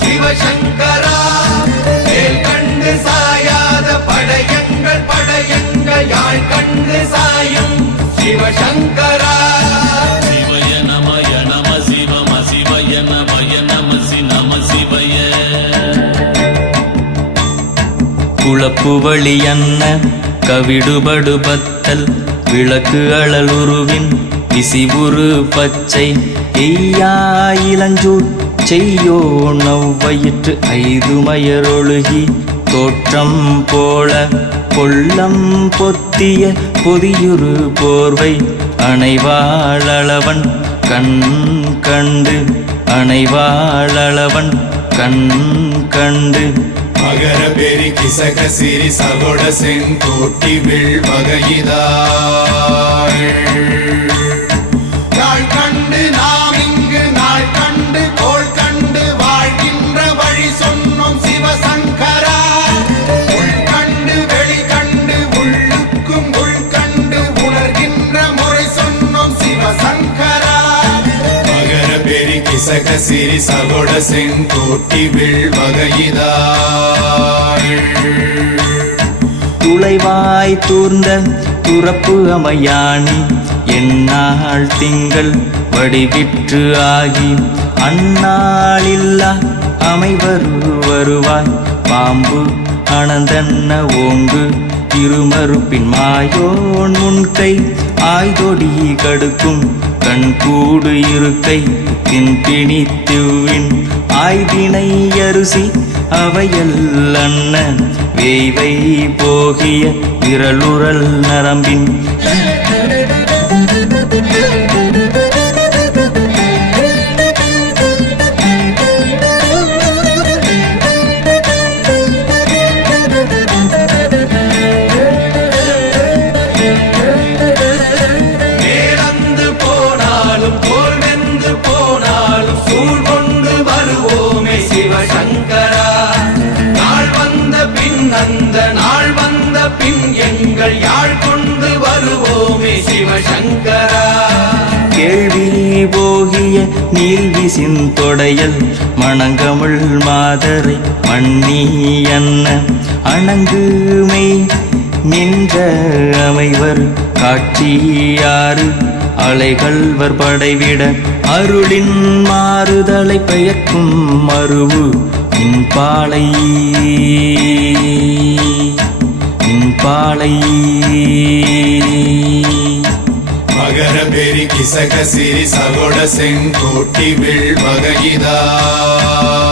சிவசங்கரா வேல் கண்டு சாயாத படையங்கள் படையங்கள் யாழ் கண்டு சாயும் சிவசங்கரா சிவய நமய நம சிவம சிவய நமய நமசி நம சிவய குளப்புவழி அன்ன கவிடுபடு பத்தல் விளக்கு அழலுருவின் விசிபுரு பச்சை எய்யா இளஞ்சூர் செய்யோ நவ்வயிற்று ஐதுமயரொழுகி தோற்றம் போல கொள்ளம் பொத்திய பொதியுரு போர்வை அணைவாளவன் கண் கண்டு அணைவாளவன் கண் கண்டு மகர பெரி கிசக சிறி சகோட செங்கோட்டி வில் வகையிதாள் நாள் கண்டு நாம் இங்கு நாள் கண்டு கோள் கண்டு வாழ்கின்ற வழி சொன்னோம் சிவசங்கரா உள் கண்டு வெளி கண்டு உள்ளுக்கும் உள் கண்டு உணர்கின்ற முறை சொன்னோம் சிவசங்கரா மகர பெரி கிசக சிறி சகோட செங்கோட்டி வில் வகையிதாள் துளைவாய் தூர்ந்த துறப்பு அமையாணி எந்நாள் திங்கள் வடிவிற்று ஆகி அந்நாளில்லா அமைவரு வருவாய் பாம்பு அனந்தன்ன ஓங்கு இருமறுப்பின் மாயோன் முன்கை ஆய்தொடி கடுக்கும் கண்கூடு இருக்கை தின்பிணித்துவின் ஆய்தினை அரிசி அவையல் அன்ன வேய்வை போகிய விரலுரல் நரம்பின் அந்த நாள் வந்த பின் எங்கள் யாழ் கொண்டு வருவோமே சிவசங்கரா கேள்வி போகிய நீல்விசின் தொடையல் மணங்கமிழ் மாதரை மண்ணி அன்ன அணங்குமை நின்ற அமைவர் காட்சியாறு அலைகள்வர் படைவிட அருளின் மாறுதலை பெயர்க்கும் மருவு இன்பாலை இன்பாலை மகர பெரி கிசக சிறி சகோட செங்கோட்டி வில் வகையிதாள்